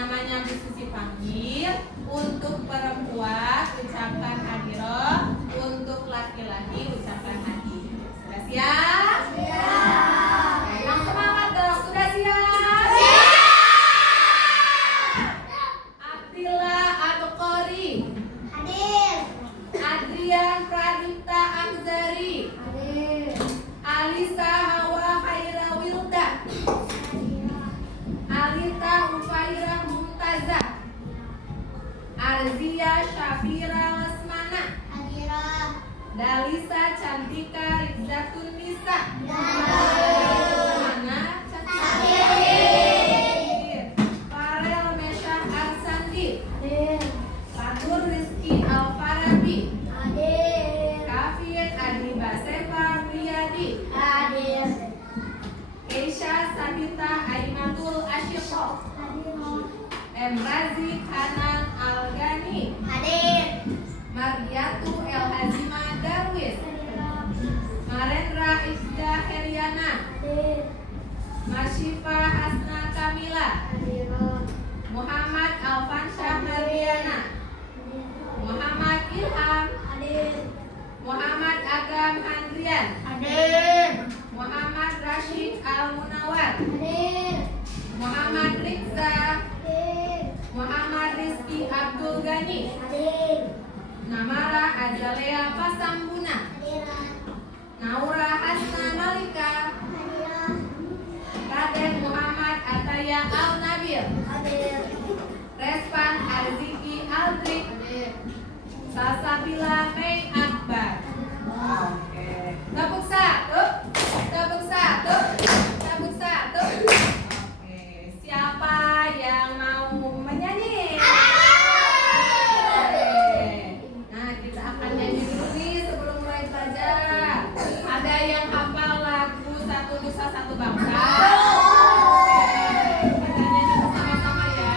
namanya Bu Susi panggil. Untuk perempuan ucapkan hadiroh, untuk laki-laki ucapkan hadir. Sudah siap? Siap. Yang semangat dong, sudah siap? Siap. Abdillah Al-Qori hadir. Adrian Pradipta Anzari hadir. Alisa Hawa Khaira Wilda hadir. Alita Ufaira Mumtazah, Arzia Syafira Lesmana hadirah. Dalisa Cantika Rizatun Nisa mana? Hadir. Farel Mesyah Arsandi hadir. Fatur Rizki Alfarabi hadir. Kafir Adi Basefa Riyadi hadir. Keisha Sabita Aimatul Asyiqah hadir. Emrazi Hanan Al-Ghani hadir. Mardiatu El Hazima Darwis hadir. Marendra Isda Heriana hadir. Masyifa Hasna Kamila hadir. Muhammad Alfansyah Mardiana hadir. Muhammad Ilham hadir. Muhammad Agam Handrian hadir. Muhammad Rashid Al-Munawar hadir. Muhammad Rizza hadir. Muhammad Rizki Abdul Ghani hadir. Namara Azalea Pasambuna hadir. Naura Hasna Malika hadir. Raden Muhammad Ataya Al-Nabil hadir. Respan Arziki Aldrik hadir. Salsabila Mei Akbar. Oke. Tepuk satu. Tepuk satu. Tepuk satu. Oke. Siapa yang mau menyanyi? Nah, kita akan nyanyi dulu nih sebelum mulai belajar. Ada yang hafal lagu Satu Nusa Satu Bangsa? Kita nyanyi bersama-sama ya.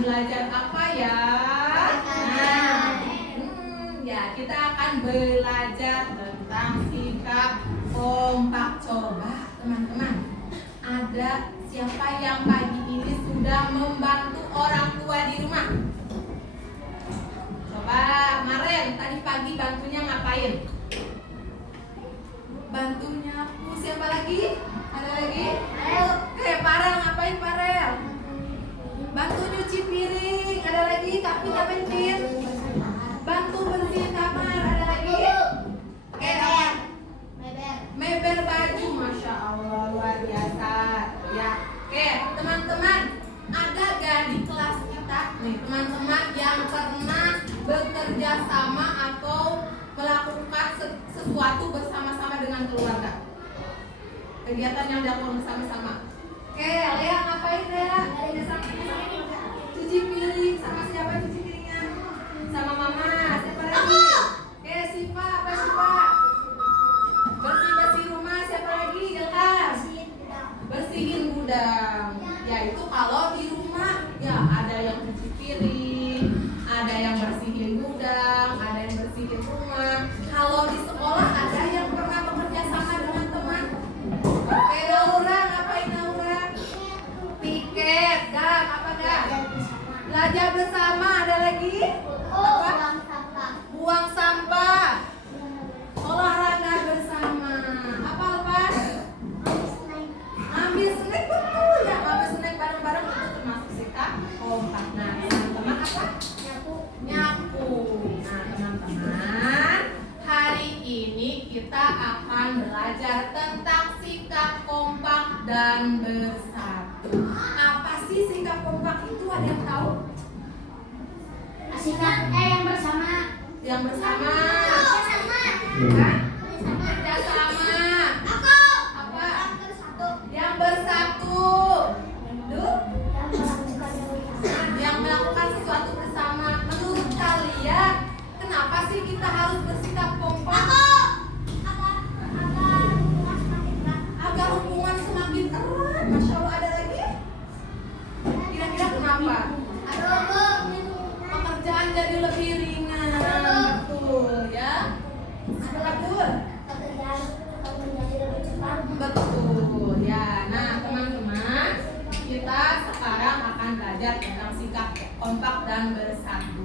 Belajar apa ya? Ya kita akan belajar tentang sikap kompak. Coba teman-teman, ada siapa yang pagi ini sudah membantu orang tua di rumah? Coba, Maren, tadi pagi bantunya ngapain? Bantu nyapu. Siapa lagi? Ada lagi? Ayo. Farel, ngapain Farel? Bantu nyuci piring. Ada lagi? Tapi ngapain Pin? Bantu bersihin kamar. Ada lagi? Meber baju. Masya Allah, luar biasa ya. Oke, teman-teman, ada gak di kelas kita nih teman-teman yang pernah bekerja sama atau melakukan sesuatu bersama-sama dengan keluarga? Kegiatan yang dilakukan bersama-sama. Oke, Lea ngapain Lea? Cuci piring. Sama siapa cuci piringnya? Sama mama. Siapa lagi? Oke, Siva. Apa Siva? Bersih-bersih rumah. Siapa lagi? Ilham. Bersihin gudang. Ya itu kalau di rumah ya ada yang cuci piring, ada yang bersihin gudang, ada yang bersihin rumah. Kalau di sekolah ada yang pernah bekerja sama dengan teman? Oke, Naura, ngapain Naura? Piket, Gak, apa Gak? Belajar bersama, ada lagi? Apa? Buang sampah. Olahraga bersama. Apa lepas? Ambil snack, betul ya. Ambil snack bareng-bareng itu termasuk sikap kompak. Nah, teman-teman apa? Nyapu. Nah, teman-teman, hari ini kita akan belajar tentang sikap kompak dan bersatu. Apa sih sikap kompak itu? Ada yang tahu? Yang bersama. Yang bersama. Bersama. Kerjasama. Aku. Apa? Yang bersatu. Yang bersatu. Duh. Yang melakukan sesuatu bersama. Menurut kalian, kenapa sih kita harus bersikap kompak? Agar hubungan semakin erat. Masya Allah, ada lagi? Kira-kira kenapa? Pekerjaan jadi lebih ringan. Betul ya. Betul. Betul ya. Nah, teman-teman, kita sekarang akan belajar tentang sikap kompak dan bersatu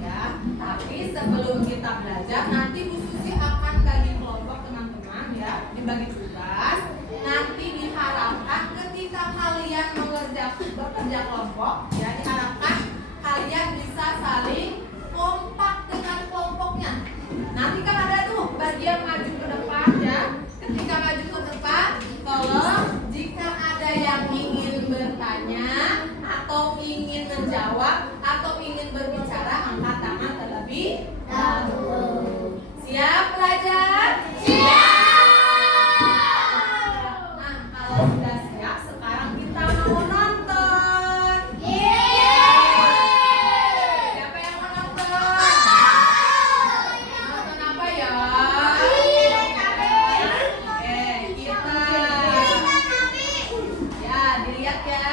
ya. Tapi sebelum kita belajar, nanti Bu Susi akan bagi kelompok teman-teman ya, dibagi tugas. Nanti diharapkan ketika kalian bekerja kelompok ya, diharapkan kalian bisa saling kompak dengan kelompoknya. Nanti kan ada tuh bagian maju ke depan ya. Ketika maju ke depan, tolong jika ada yang ingin bertanya atau ingin menjawab atau ingin berbicara, angkat tangan terlebih dahulu. Siap belajar? Nah, kalau sudah siap, sekarang kita mau nonton. Siapa yang mau nonton? Nonton apa ya? Oke, kita. Ya, dilihat ya.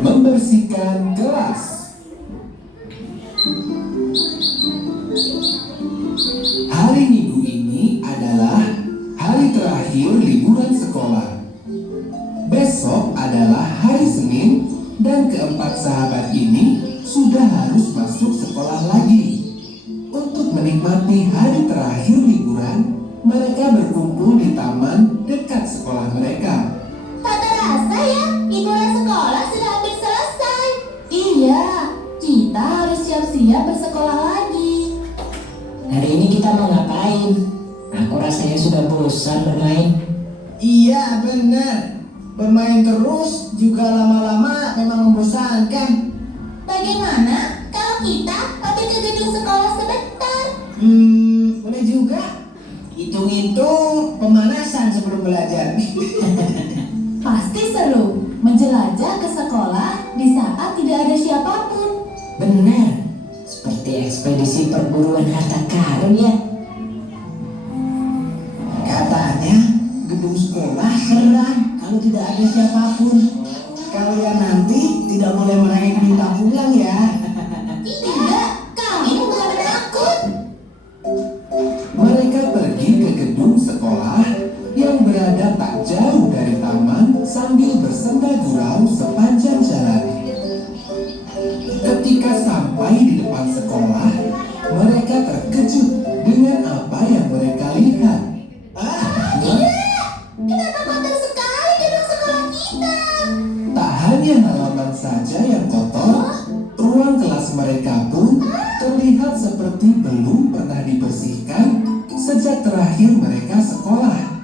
Membersihkan kelas. Hari Minggu ini adalah hari terakhir liburan sekolah. Besok adalah hari Senin dan keempat sahabat ini sudah harus masuk sekolah lagi. Untuk menikmati hari terakhir liburan, mereka berkumpul di taman dekat sekolah mereka. Tak terasa ya, liburan sekolah sudah hampir selesai. Iya, kita harus siap-siap bersekolah lagi. Hari ini kita mau ngapain? Aku rasanya sudah bosan bermain. Iya benar, bermain terus juga lama-lama memang membosankan. Bagaimana kalau kita mampir ke gedung sekolah sebentar? Boleh juga. Hitung-hitung pemanasan sebelum belajar. Pasti seru menjelajah ke sekolah di saat tidak ada siapapun. Benar, seperti ekspedisi perburuan harta karun ya. Katanya gedung sekolah seram kalau tidak ada siapapun. Kalian nanti tidak boleh meraih minta pulang ya. Tidak, kami bukan penakut. Mereka pergi ke gedung sekolah yang berada tak jauh dari taman sambil bersenda gurau sepanjang jalan. Ketika sampai di depan sekolah, mereka terkejut dengan apa yang mereka lihat. Tidak, kenapa kotor sekali gedung sekolah kita? Tak hanya halaman saja yang kotor, ruang kelas mereka pun terlihat seperti belum pernah dibersihkan sejak terakhir mereka sekolah.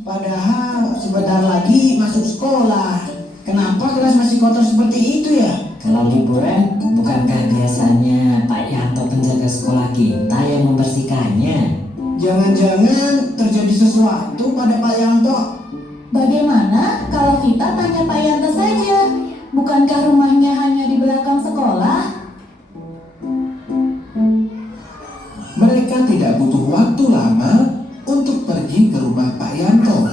Padahal sebentar lagi masuk sekolah. Kenapa kelas masih kotor seperti itu ya? Kalau liburan, bukankah biasanya Pak Yanto penjaga sekolah kita yang membersihkannya? Jangan-jangan terjadi sesuatu pada Pak Yanto. Bagaimana kalau kita tanya Pak Yanto saja? Bukankah rumahnya hanya di belakang sekolah? Mereka tidak butuh waktu lama untuk pergi ke rumah Pak Yanto.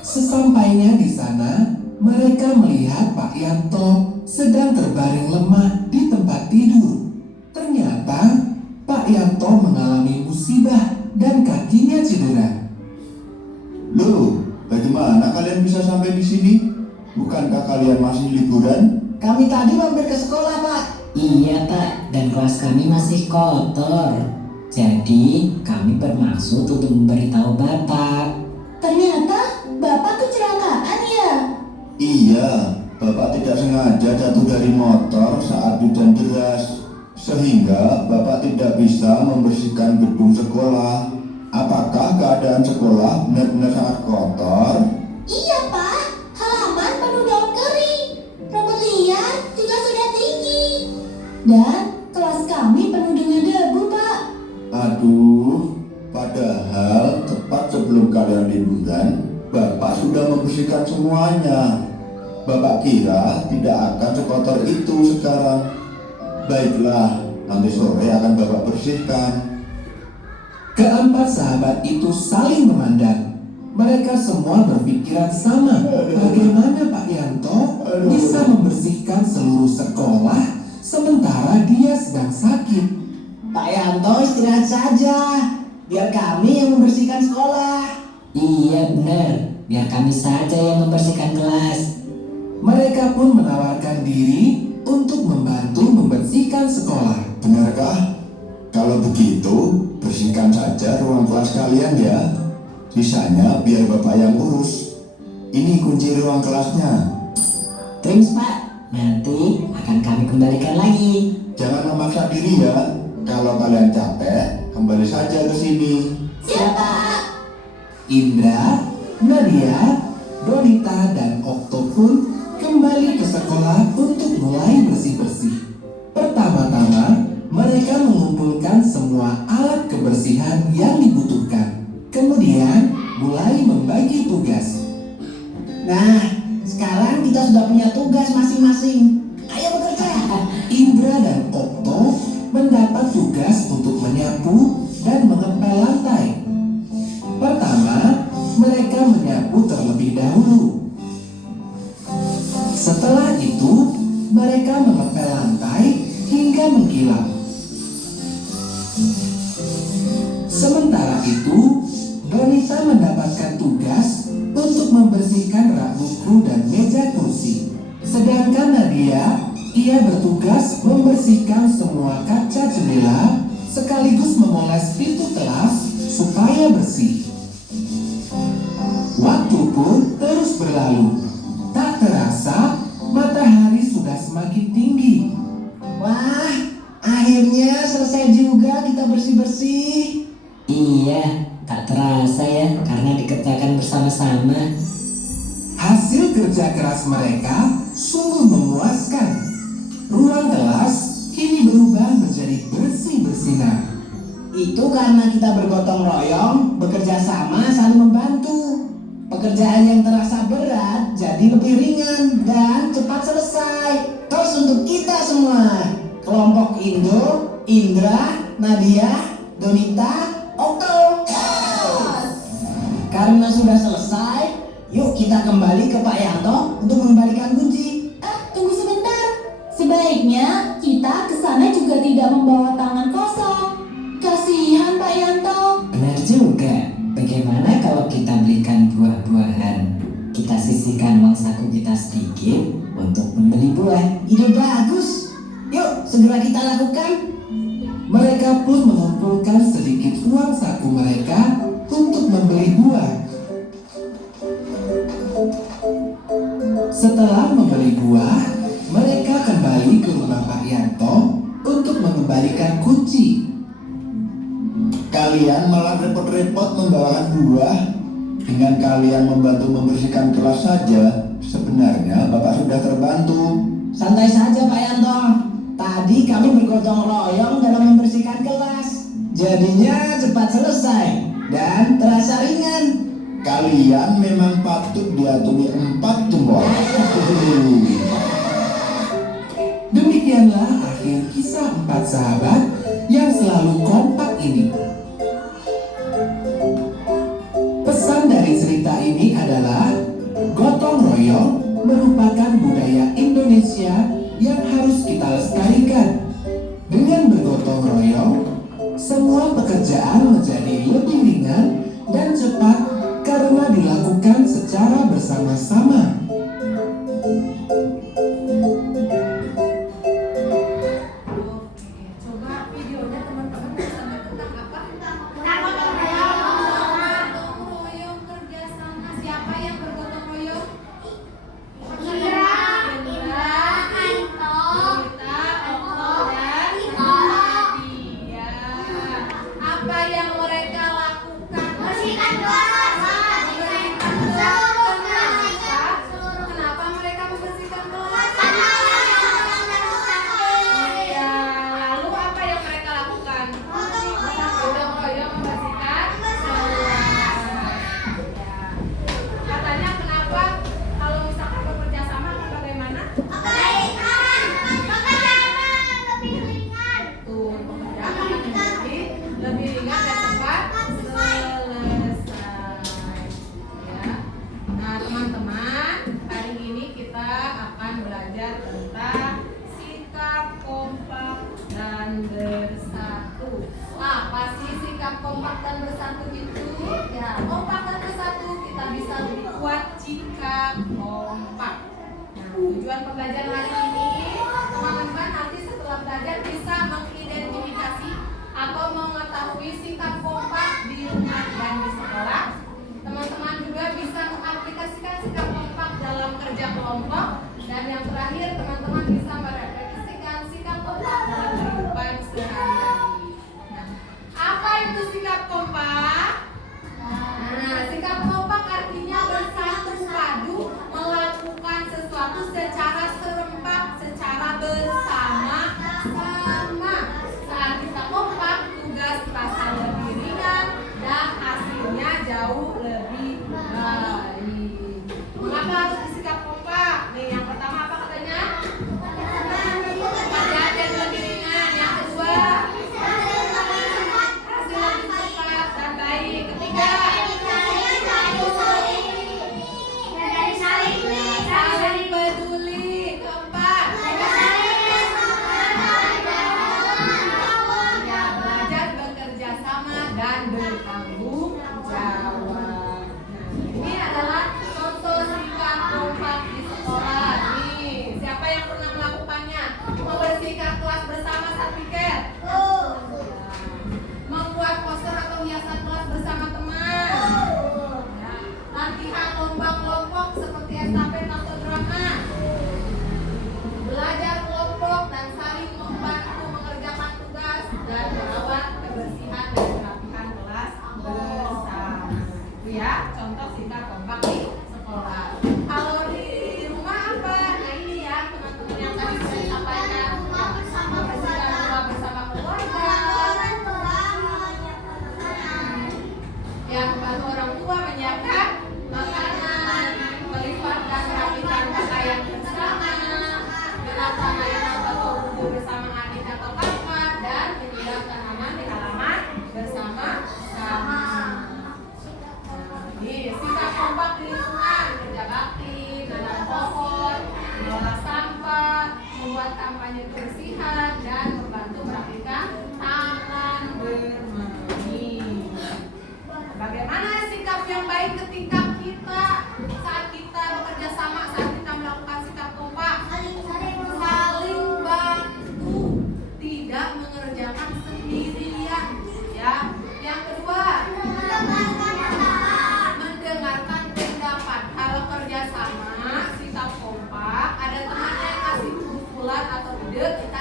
Sesampainya di sana, mereka melihat Pak Yanto sedang terbaring lemah di tempat tidur. Ternyata Pak Yanto mengalami musibah dan kakinya cedera. Loh, bagaimana kalian bisa sampai di sini? Bukankah kalian masih liburan? Kami tadi mampir ke sekolah, Pak. Iya Pak, dan kelas kami masih kotor. Jadi kami bermaksud untuk memberitahu Bapak. Ternyata Bapak kecelakaan ya? Iya, Bapak tidak sengaja jatuh dari motor saat hujan deras, sehingga Bapak tidak bisa membersihkan gedung sekolah. Apakah keadaan sekolah benar-benar sangat kotor? Iya Pak, halaman penuh daun kering. Rumput liar juga sudah tinggi. Dan kelas kami penuh dengan debu Pak. Aduh, padahal tepat sebelum kalian liburan, Bapak sudah membersihkan semuanya. Bapak kira tidak akan sekotor itu sekarang. Baiklah, nanti sore akan Bapak bersihkan. Keempat sahabat itu saling memandang. Mereka semua berpikiran sama. Bagaimana Pak Yanto bisa membersihkan seluruh sekolah sementara dia sedang sakit? Pak Yanto istirahat saja. Biar kami yang membersihkan sekolah. Iya benar, biar kami saja yang membersihkan kelas. Mereka pun menawarkan diri untuk membantu membersihkan sekolah. Benarkah? Kalau begitu, bersihkan saja ruang kelas kalian ya. Sisanya biar Bapak yang urus. Ini kunci ruang kelasnya. Thanks Pak, nanti akan kami kembalikan lagi. Jangan memaksa diri ya. Kalau kalian capek, kembali saja ke sini. Siapa? Indra, Nadia, Donita, dan Okto pun kembali ke sekolah untuk mulai bersih-bersih. Pertama-tama, mereka mengumpulkan semua alat kebersihan yang dibutuhkan. Kemudian, mulai membagi tugas. Nah, sekarang kita sudah punya tugas masing-masing. Ayo bekerja. Indra dan Okto mendapat tugas untuk menyapu dan mengepel lantai. Pertama, mereka menyapu terlebih dahulu. Setelah itu, mereka mengepel lantai hingga mengkilap. Sementara itu, Donita mendapatkan tugas untuk membersihkan rak buku dan meja kursi. Sedangkan Nadia, ia bertugas membersihkan semua kaca jendela sekaligus memoles pintu kelas supaya bersih. Waktu pun terus berlalu. Tak terasa, matahari sudah semakin tinggi. Wah, akhirnya selesai juga kita bersih-bersih. Iya, tak terasa ya karena dikerjakan bersama-sama. Hasil kerja keras mereka sungguh memuaskan. Ruang kelas kini berubah menjadi bersih bersinar. Itu karena kita bergotong royong, bekerja sama, saling membantu. Pekerjaan yang terasa berat jadi lebih ringan dan cepat selesai. Terus untuk kita semua, kelompok Indo, Indra, Nadia, Donita, Okto. Karena sudah selesai, yuk kita kembali ke Pak Yanto untuk mengembalikan kunci. Tunggu sebentar. Sebaiknya kita ke sana juga tidak membawa tangan kosong. Kasihan Pak Yanto. Benar juga. Bagaimana kalau kita belikan buah-buahan? Kita sisihkan uang saku kita sedikit untuk membeli buah. Ide bagus. Yuk segera kita lakukan. Mereka pun mengumpulkan sedikit uang saku mereka untuk membeli buah. Setelah membeli buah, mereka kembali ke rumah Pak Yanto untuk mengembalikan kunci. Kalian malah repot-repot membawakan buah. Dengan kalian membantu membersihkan kelas saja, sebenarnya Bapak sudah terbantu. Santai saja Pak Yanto. Tadi kami bergotong royong dalam membersihkan kelas. Jadinya cepat selesai dan terasa ringan. Kalian memang patut diatumi 4 jempol. Demikianlah akhir kisah 4 sahabat yang selalu kompak ini. Pesan dari cerita ini adalah gotong royong Indonesia yang harus kita lestarikan. Dengan bergotong royong, semua pekerjaan menjadi lebih ringan dan cepat karena dilakukan secara bersama-sama. Oke, coba videonya teman-teman bisa tentang apa? Bergotong royong kerjasama. Siapa yang bergotong royong? Indra, Gita, Okto, dan Nadia. Apa yang mereka lakukan? Membersihkan kelas. Kenapa mereka membersihkan kelas? Ya, lalu apa yang mereka lakukan? Gotong royong membersihkan kelas. Ya. Katanya kenapa kalau misalkan bekerja sama akan bagaimana? Tuh, pekerjaan akan menjadi lebih ringan dan cepat selesai. Ya. Nah, teman-teman, hari ini kita akan belajar tentang sikap kompak dan bersatu. Apa sih sikap kompak dan bersatu itu? Ya, kompak dan bersatu kita bisa lebih kuat jika kompak. Nah, tujuan pembelajaran hari ini, teman-teman nanti setelah belajar bisa mengidentifikasi atau mengetahui sikap kompak di rumah dan di sekolah. Teman-teman juga bisa mengaplikasikan sikap kompak dalam kerja kelompok. Dan yang terakhir, teman-teman bisa merefleksikan sikap kompak dalam kehidupan sehari-hari. Nah, apa itu sikap kompak? Nah, sikap kompak artinya bersatu padu melakukan sesuatu secara serempak, secara bersama-sama. Saat kita kompak, tugas terasa lebih ringan dan hasilnya jauh lebih baik. Mengapa harus bersikap kompak? Nih, yang pertama apa katanya? Pekerjaan jadi lebih ringan. Yang kedua, hasil lebih cepat dan baik. Ketiga, saling peduli. Keempat, ya, belajar bekerja sama dan bertanggung jawab. Nah, ini adalah contoh sikap kompak di sekolah. Nih, siapa yang pernah melakukannya? Membersihkan kelas bersama saat piket. Membuat poster atau hiasan kelas bersama teman. Ya, latihan lomba kelompok seperti estafet atau drama. Belajar kelompok dan saling membantu mengerjakan tugas dan merawat kebersihan dan kerapihan kelas bersama. Itu ya, contoh sikap kompak di sekolah. Kalau di rumah apa? Nah, ini ya teman-teman yang tadi saya sampaikan. Membersihkan rumah bersama keluarga. Yang membantu orang tua menyiapkan makanan, melipat dan merapikan pakaian bersama, melaksanakan atau kumpul bersama adik atau kakak, dan menyiapkan tanaman di halaman bersama-sama. Ini sikap kompak di lingkungan, kerja bakti, menanam pohon, mengolah sampah, membuat kampanye kebersihan, dan membantu merapikan taman bermain. Bagaimana sikap yang baik ketika saat kita bekerja sama, saat kita melakukan sikap kompak? Saling bantu, tidak mengerjakan sendirian. Ya. Yang kedua, mendengarkan pendapat. Kalau kerja sama, sikap kompak, ada temannya yang kasih usulan atau ide, kita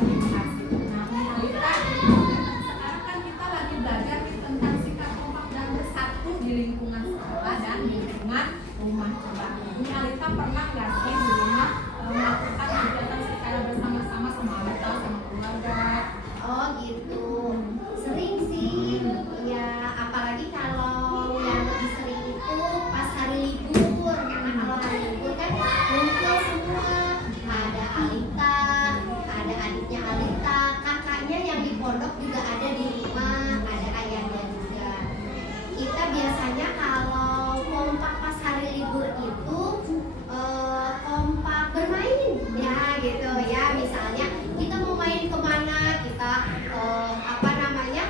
terima kasih. Nah, Alita, sekarang kan kita lagi belajar nih tentang sikap kompak dan bersatu di lingkungan sekolah dan di lingkungan rumah. Coba, ini Alita pernah nggak sih di rumah melakukan kegiatan secara bersama-sama sama Alita, sama keluarga? Oh gitu, sering sih. Ya apalagi kalau yang lebih sering itu pas hari libur. Karena kalau hari libur kan kumpul semua. Ada Alita, ada adiknya Alita, kakaknya yang di pondok juga ada di rumah, ada ayahnya juga. Kita biasanya kalau kompak pas hari libur itu kompak bermain ya gitu ya. Misalnya kita mau main kemana, kita apa namanya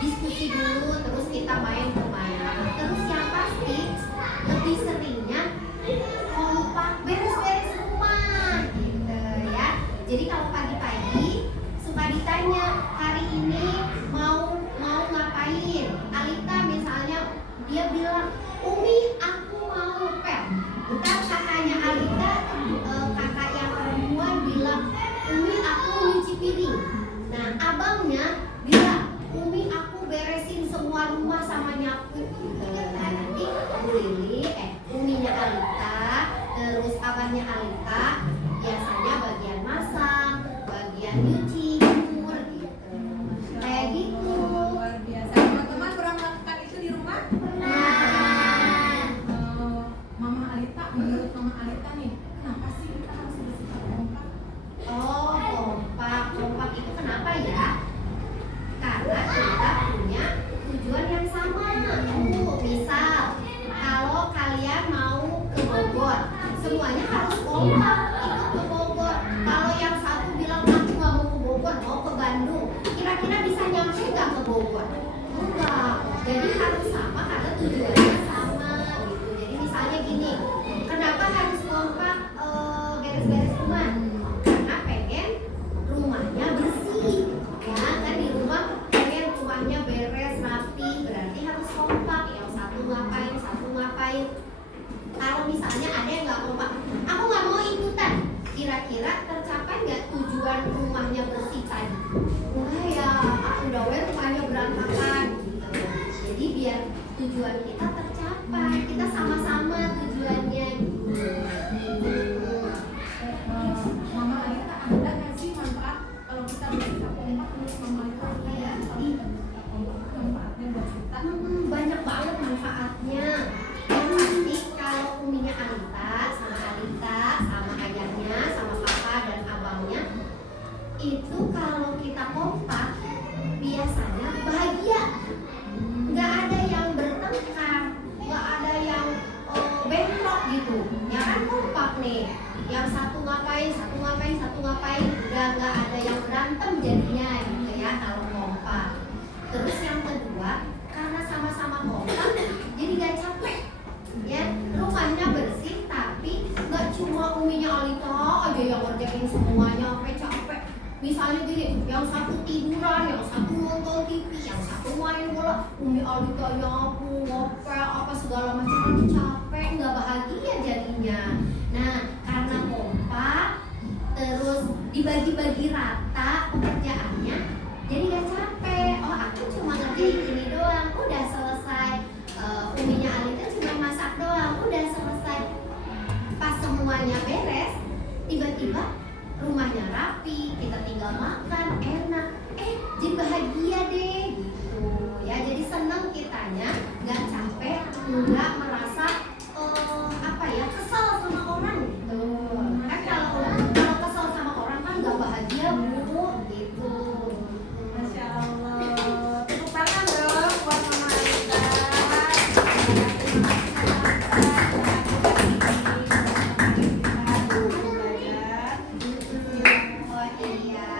diskusi dulu, terus kita main kemana. Terus yang pasti lebih seringnya kompak beres-beres rumah gitu ya. Jadi kalau pagi-pagi suka ditanya hari ini mau ngapain. Alita misalnya dia bilang, Umi aku mau ngepel. Ntar kakaknya Alita, kakak yang perempuan bilang, Umi aku nyuci piring. Nah abangnya bilang, Umi aku beresin semua rumah sama nyapu gitu. Nah nanti Uminya Alita, terus abahnya Alita biasanya bagian masak, bagian nyuci, jemur gitu. Kayak gitu. Luar biasa. Teman-teman pernah melakukan itu di rumah? Mama Alita, menurut Mama Alita nih, kenapa sih kita harus bersikap kompak? Oh, kompak itu kenapa ya? Karena kita punya tujuan yang sama. Misal, kalau kalian mau ke Bogor, semuanya harus kompak ikut ke Bogor. Kalau yang satu bilang aku nggak mau ke Bogor, mau ke Bandung, kira-kira bisa nyampe nggak ke Bogor? Enggak. Jadi harus sama karena tujuannya sama gitu. Jadi misalnya gini, kenapa harus kompak beres-beres rumah? Karena pengen rumahnya bersih. Ya kan di rumah pengen rumahnya beres rapi, berarti harus kompak. Yang satu ngapain. Kalau misalnya ada yang nggak kompak, aku nggak mau ikutan. Kira-kira tercapai nggak tujuan rumahnya bersih tadi? Enggak ya, udah rumahnya berantakan gitu. Jadi biar tujuan kita tercapai, kita sama-sama tujuannya gitu. Mama Alita, ada nggak sih manfaat kalau kita bersikap kompak menurut Mama Alita? Ya, kalau kita bersikap kompak, manfaatnya buat kita? Banyak banget manfaatnya. Yang pasti kalau uminya Alita sama ayahnya, sama papa dan abangnya, itu kalau kita kompak biasanya bahagia. Nggak ada yang bertengkar, nggak ada yang bentrok gitu. Ya kan kompak nih. Yang satu ngapain, udah nggak ada yang berantem jadinya gitu ya kalau kompak. Terus yang kedua, karena sama-sama kompak, jadi nggak capek. Ya, rumahnya bersih tapi nggak cuma uminya Alita aja yang ngerjain semuanya sampai capek. Misalnya gini, yang satu tiduran, yang satu nonton TV, yang satu main bola, umi Alita nyapu, ngopel, apa segala macam, capek, nggak bahagia jadinya. Nah, karena kompak, terus dibagi-bagi rata pekerjaannya, jadi nggak capek. Oh, aku cuma ngerjain ini doang, udah selesai. Uminya Alita cuma masak doang, udah selesai. Pas semuanya beres, tiba-tiba rumahnya rapi, kita tinggal makan, enak. Jadi bahagia deh gitu. Ya, jadi seneng kitanya, nggak capek, nggak merasa kesel sama orang gitu. Kan kalau kesel sama orang kan nggak bahagia bu gitu. Masya Allah. Tepuk tangan dong buat Mama Alita. Oh iya,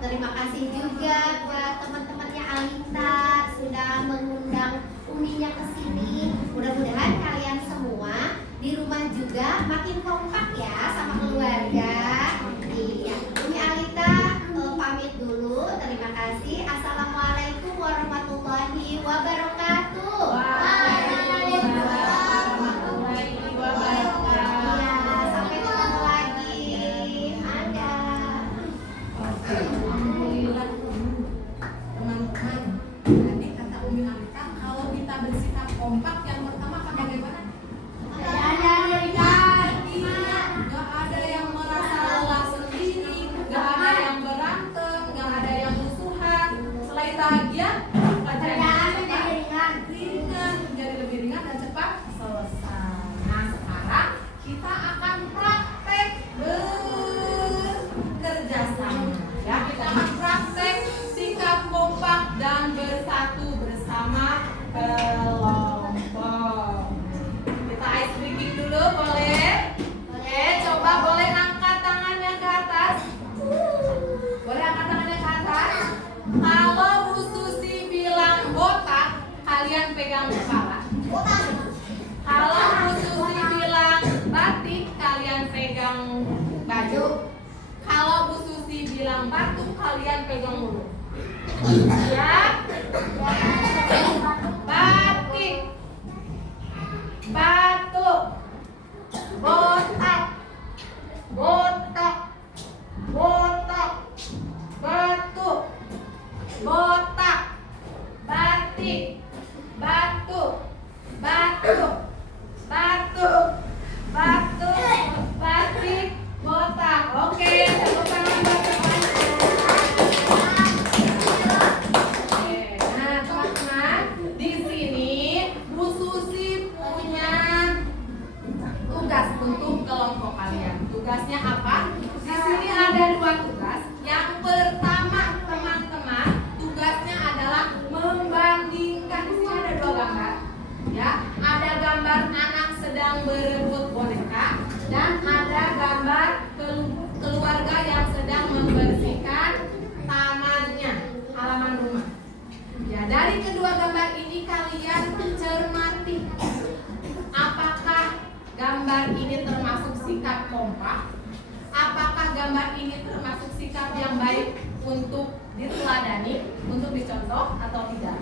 terima kasih juga buat teman-temannya Alita sudah mengundang uminya ke sini. Mudah-mudahan kalian semua di rumah juga makin kompak ya sama keluarga. Iya, Umi Alita pamit dulu. Terima kasih. Assalamualaikum warahmatullahi wabarakatuh. Waalaikumsalam warahmatullahi wabarakatuh. Iya, sampai ketemu lagi. Ada. Oke. Yang batuk kalian pegang dulu. Ya. Batik. Batuk. Botak. Botak. Botak. Batuk. Botak. Batik. Batuk. Batuk. Batuk. Batuk. Batik. Botak. Oke, tepuk tangan buat semuanya. Oke, nah teman-teman, di sini Bu Susi punya tugas untuk kelompok kalian. Tugasnya apa? Di sini ada 2 tugas. Yang pertama, teman-teman, tugasnya adalah membandingkan. Di sini ada 2 gambar. Ya, ada gambar anak sedang berebut boneka dan ada gambar keluarga yang sedang membersihkan tamannya, halaman rumah. Ya, dari kedua gambar ini kalian cermati apakah gambar ini termasuk sikap kompak, apakah gambar ini termasuk sikap yang baik untuk diteladani, untuk dicontoh atau tidak.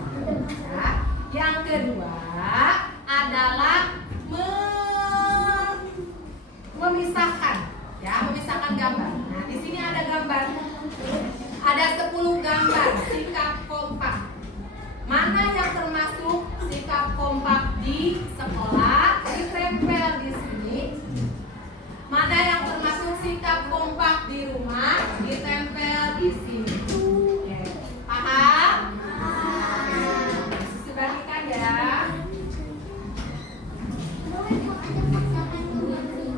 Ya. Yang kedua adalah memisahkan, ya, memisahkan gambar. Nah, di sini ada gambar, ada 10 gambar sikap kompak. Mana yang termasuk sikap kompak di sekolah? Ditempel di sini. Mana yang termasuk sikap kompak di rumah? Ditempel di sini. Oke. Paham? Dibagikan ya.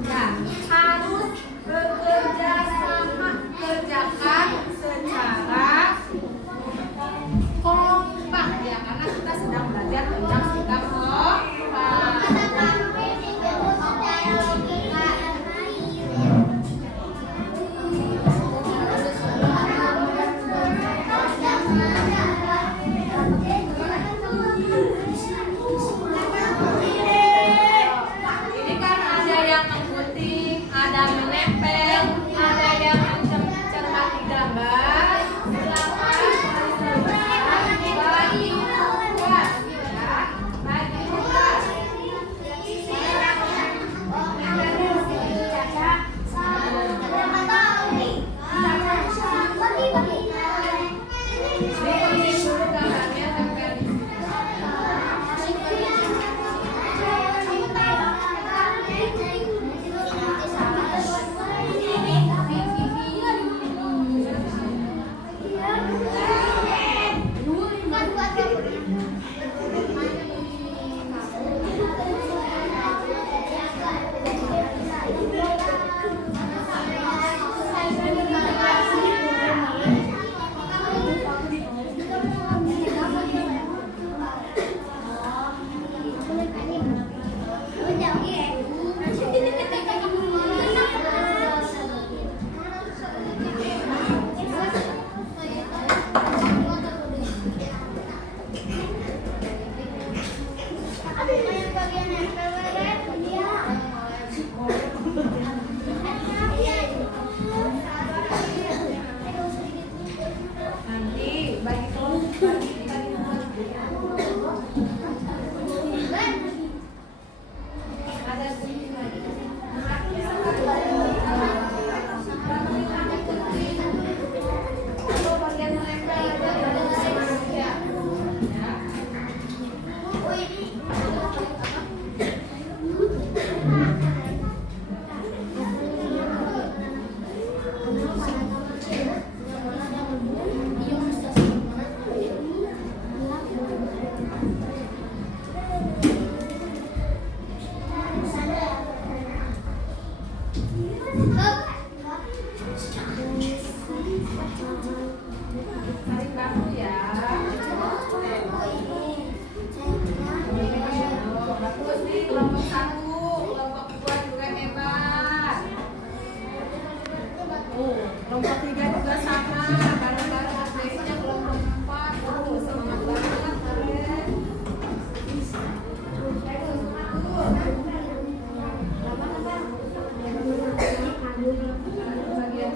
Nah, harus bekerja sama, kerjakan secara kompak ya, karena kita sedang belajar tentang sikap kompak. Ini kan ada yang menggunting, ada menempel, ada yang mencermati gambar. Silakan bagi tugas, ya, bagi tugas. Digunting dulu gambarnya, tempel di sini. Nanti bagi kelompok, bagi ada sini lagi. Kalau bagian menempel ya. Tarik bahu ya. Bagus nih, kelompok 1, kelompok 2 juga hebat. Kelompok 3 juga sama, bareng-bareng hasilnya kelompok 4. Semangat banget kalian. Bagian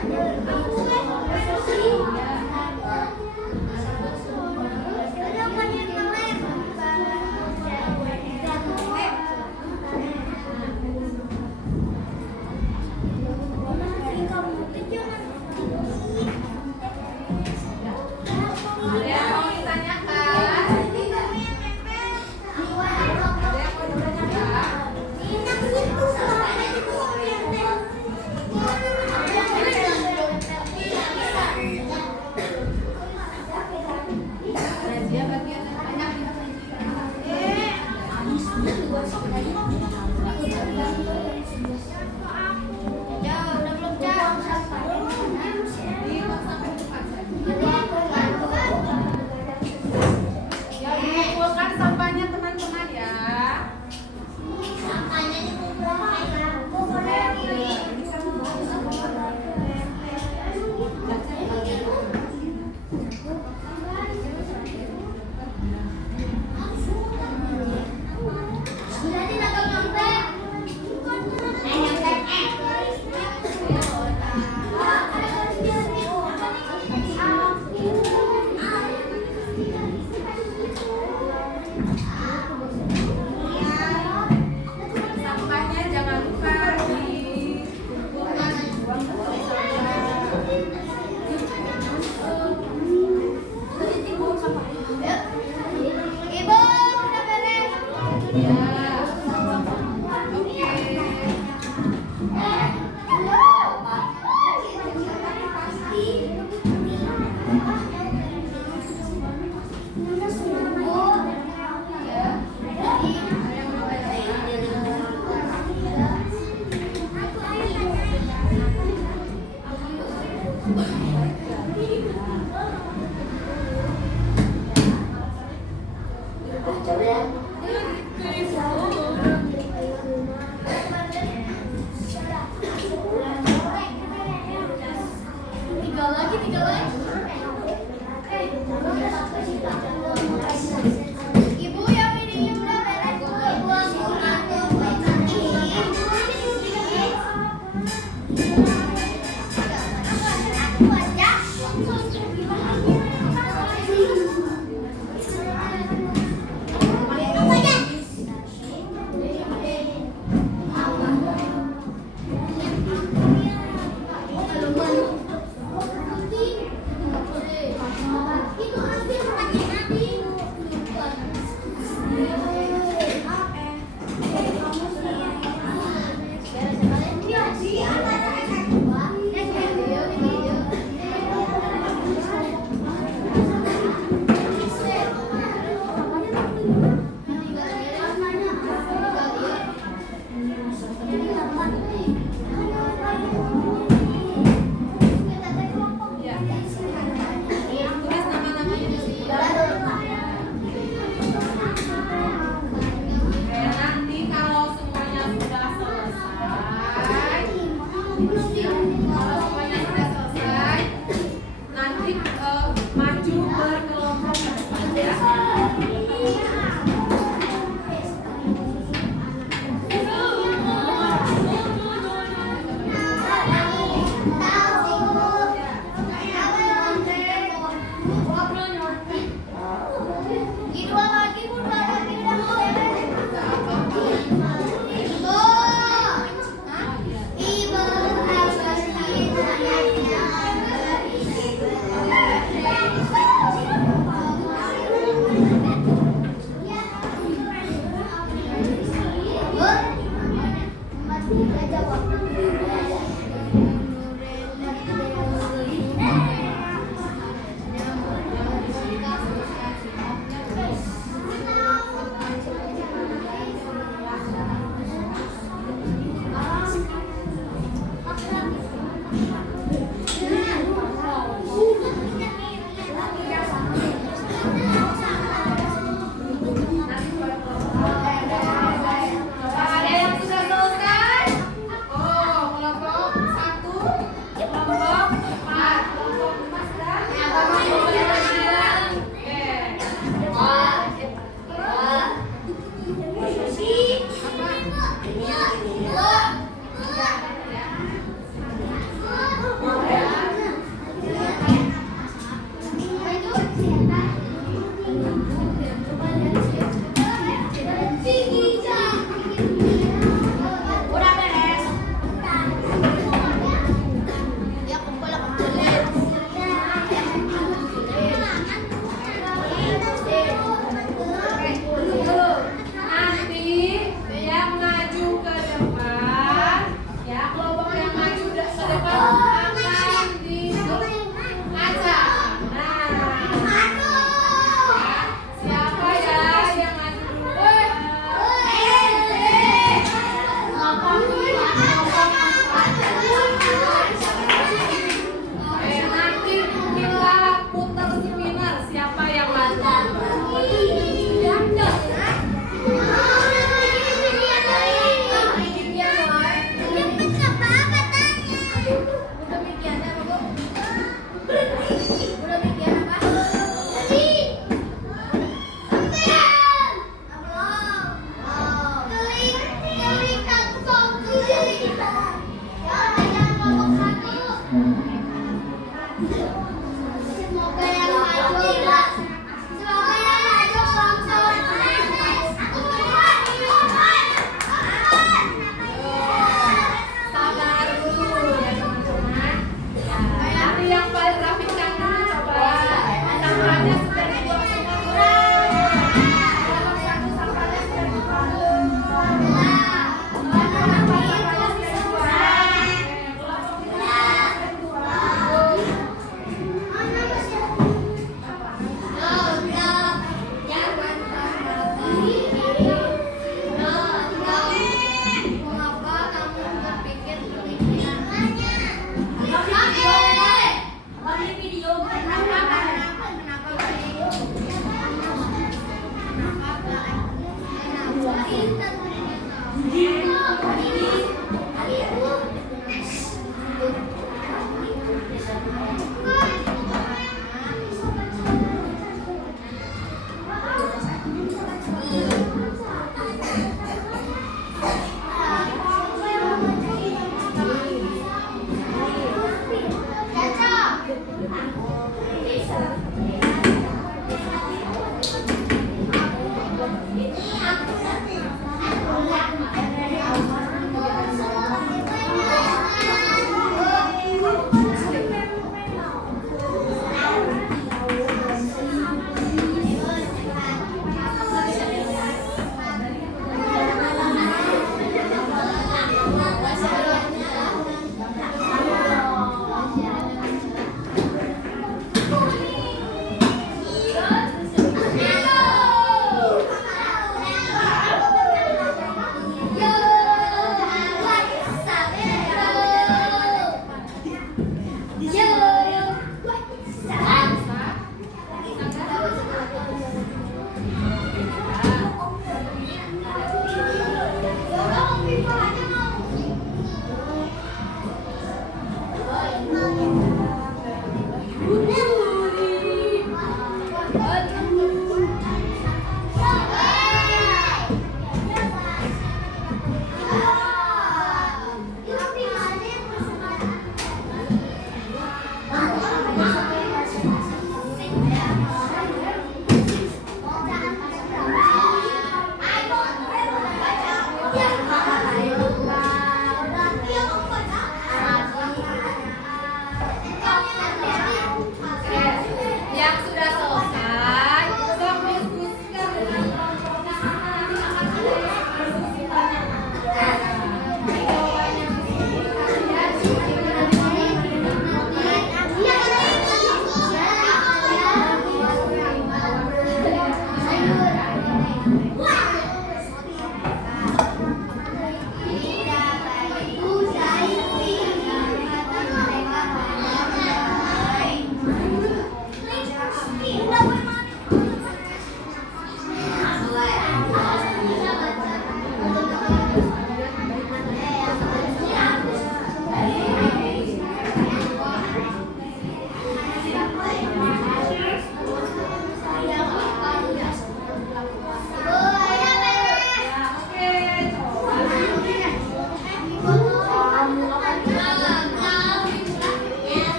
Ada yang mau ditanyakan? Ada yang mau ditanyakan? Razia bagian banyak. Dihitung sampai 4 saja. Ya, dikumpulkan sampahnya teman-teman ya. Sampahnya jangan lupa dibuang ke tong Ibu, udah beres. sampah. Ya. Oke. Tiga lagi. Ibu yang ini udah beres. Ya. Tulis nama-namanya di sini. Oke, nanti kalau semuanya sudah selesai, nanti maju berkelompok ke depan ya. Ibu,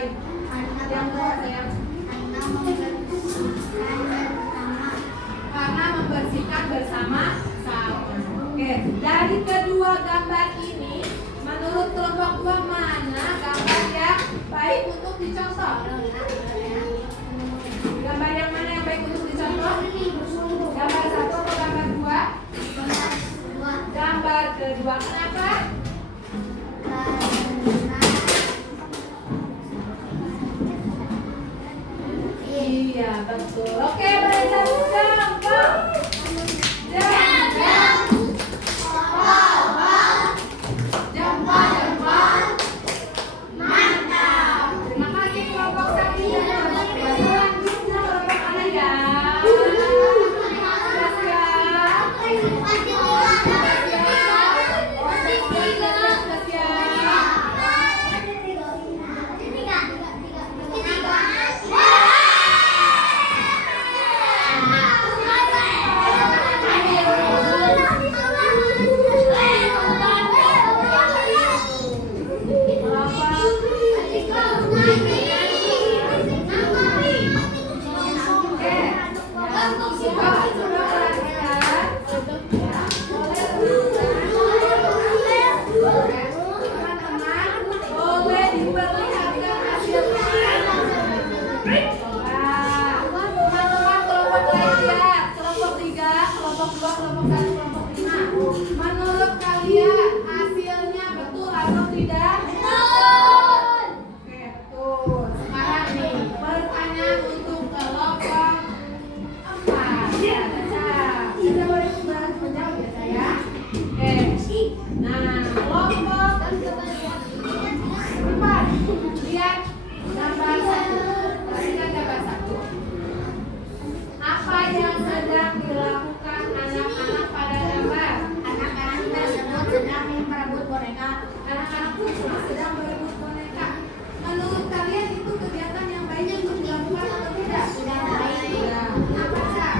baik? Yang kedua sayang. Karena membersihkan bersama-sama. Oke, dari kedua gambar ini, menurut kelompok 2 mana gambar yang baik untuk dicontoh? Gambar yang mana yang baik untuk dicontoh? Gambar 1 atau gambar 2? Gambar kedua. Kenapa? Iya, betul. Oke, balik tepuk tangan. Terima kasih kelompok 1 dan kelompok 2. Selanjutnya kelompok mana ya? Sudah siap? Sudah siap? Menurut kalian hasilnya betul atau tidak? Oke, betul. Sekarang nih pertanyaan untuk kelompok 4. Ya, kita boleh menjawab ya saya. Oke. Nah, kelompok 4. Lihat gambar 1. Perhatikan gambar 1. Apa yang sedang dilakukan anak-anak pada gambar? Anak-anak tersebut sedang merebut boneka. Anak-anak tersebut sedang berebut boneka. Menurut kalian itu kegiatan yang baik untuk dilakukan atau tidak? Tidak baik. Ya. Kenapa, Cak?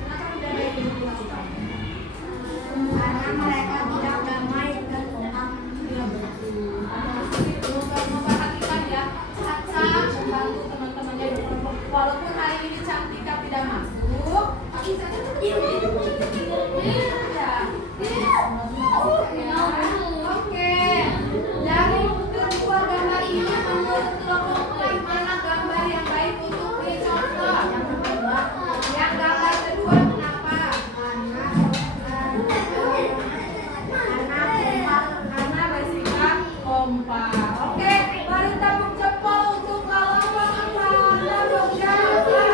Kenapa tidak baik untuk dilakukan? Karena mereka tidak damai dan kompak. Ya, betul. Memperhatikan ya, Caca membantu teman-temannya di kelompok. Walaupun hari ini Cantika tidak masuk, tapi Caca tetap ya. Oke, dari kedua gambar ini menurut kelompok mana gambar yang baik untuk dicontoh? Yang gambar kedua, kenapa? Karena bersikap kompak. Oke, beri tepuk jempol untuk kelompok 4. Tepuk jempol.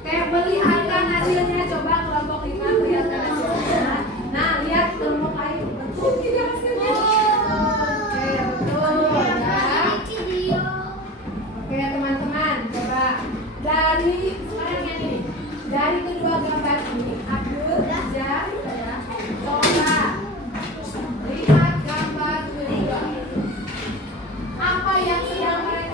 Kayak melihatkan hasilnya, coba kelompok 5 lihatkan hasilnya. Nah, lihat kelompok lain, betul tidak hasilnya? Oke, betul ya. Oke teman-teman, coba dari sekarang yang ini, dari kedua gambar ini, Abdul, Jah, coba lihat gambar kedua. Apa yang sedang mereka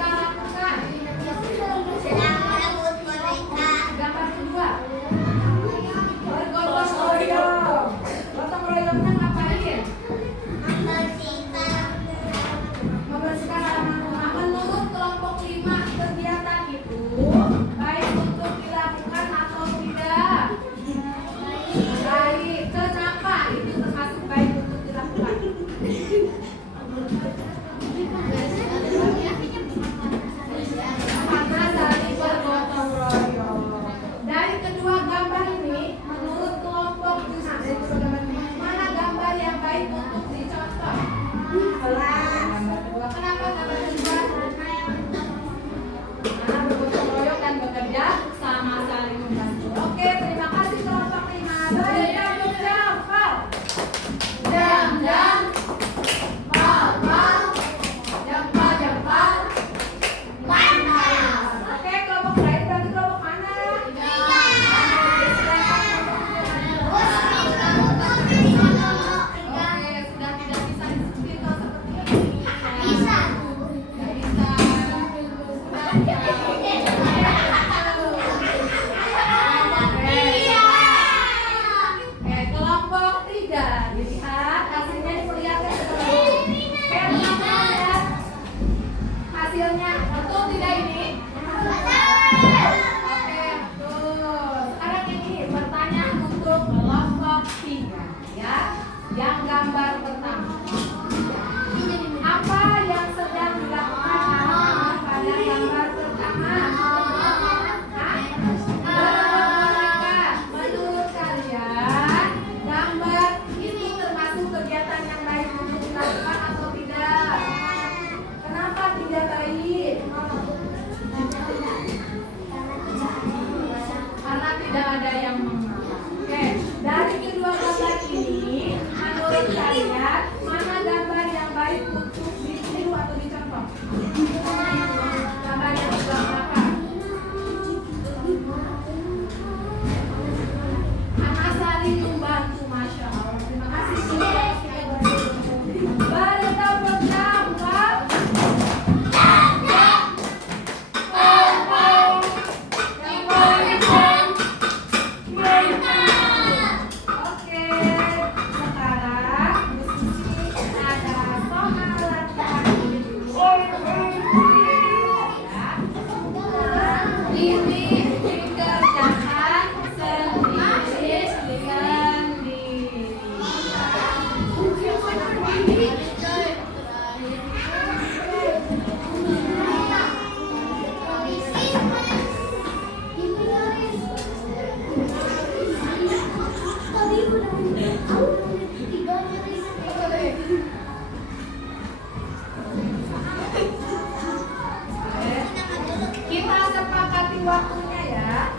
Kita sepakati waktunya ya.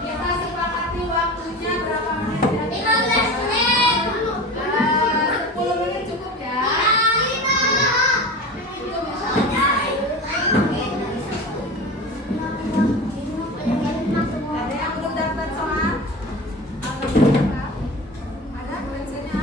Kita sepakati waktunya berapa menit ya? 10 menit cukup ya. Cukup ya. Ada yang belum dapat soal? Atau belum dapat? Ada pensinya?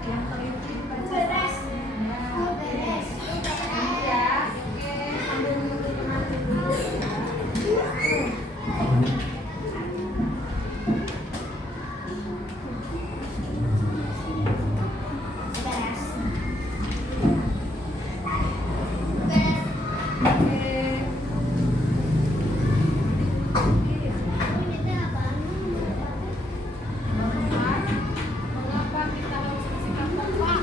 Yang teliti baca ya. Oke, sambil menunggu teman dulu. Mengapa kita harus bersikap kompak?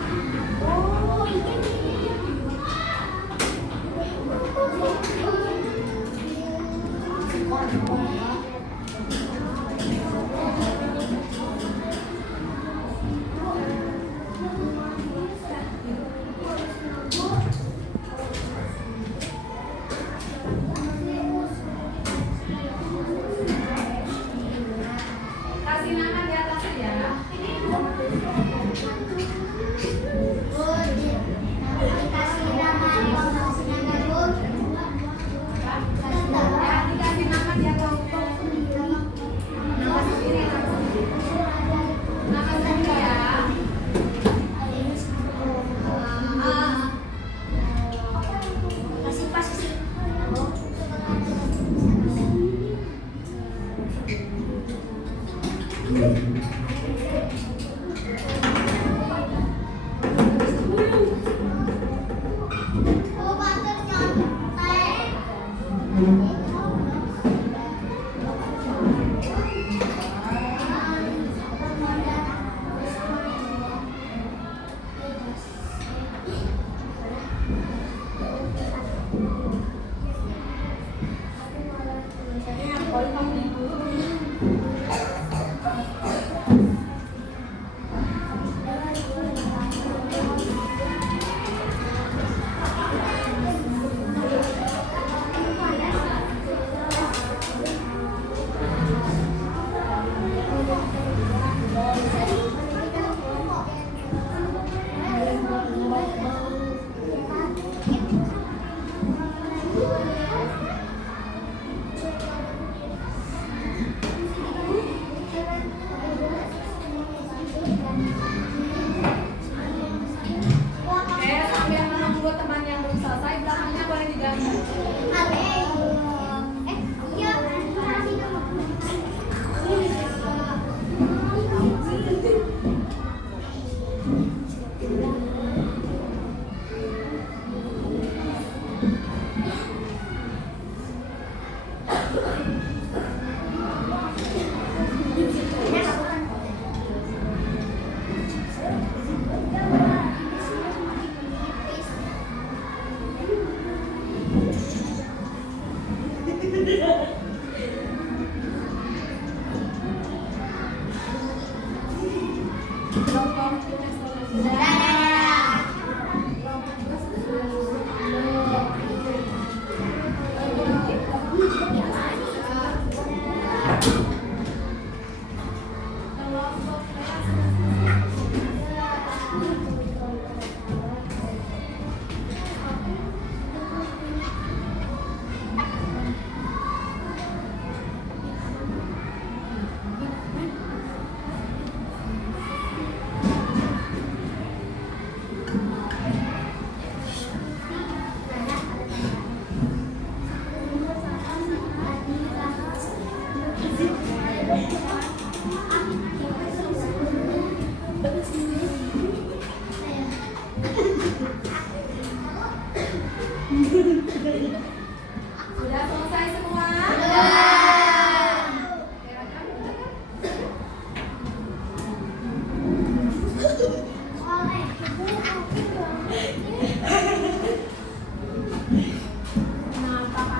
Kasih nama di atasnya ya. Ya, dikasih nama di atasnya. Nama sendiri, nama sendiri. Nama sendiri ya. Sudah selesai semua?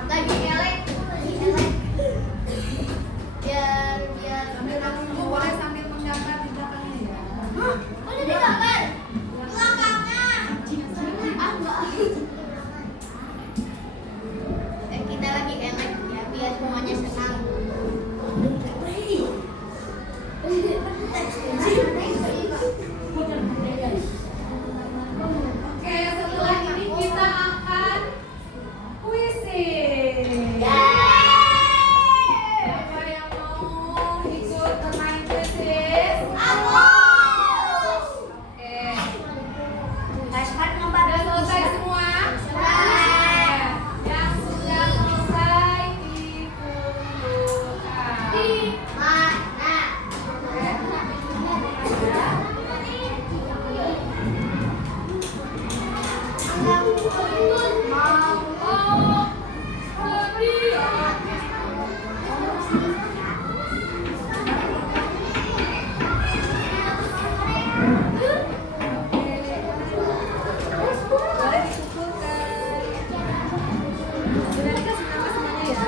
Lagi elek. Biar Sambil menunggu boleh sambil menggambar di belakangnya ya. udah digambar. Belakangnya. Kita lagi elek ya biar semuanya senang. Oke, setelah ini kita akan puisi. Siapa yang mau ikut bermain puisi? Oke. Sudah selesai semua? Yang sudah selesai dikumpulkan. Boleh dikumpulkan. Sudah dikasih nama semuanya ya?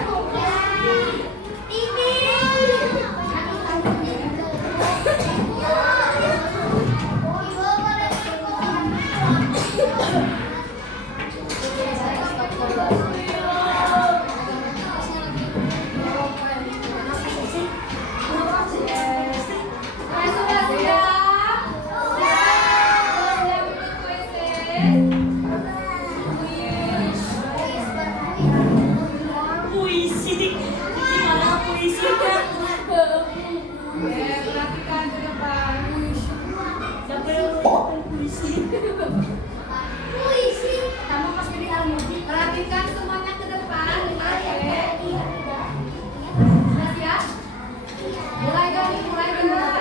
Sudah siap? Siap untuk puisi? Oke, perhatikan ke depan. Perhatikan semuanya ke depan. Oke. Sudah siap? Mulai dong, mulai dong.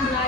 belajar